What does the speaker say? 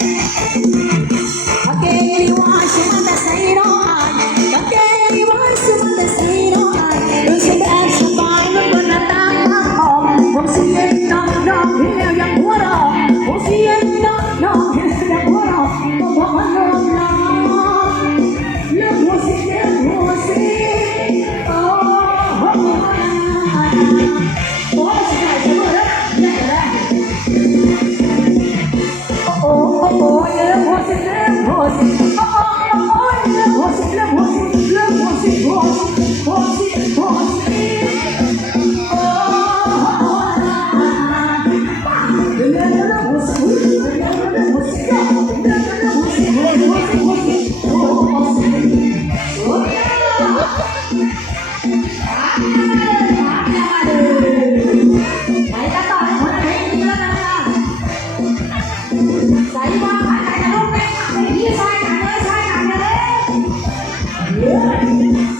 Música เ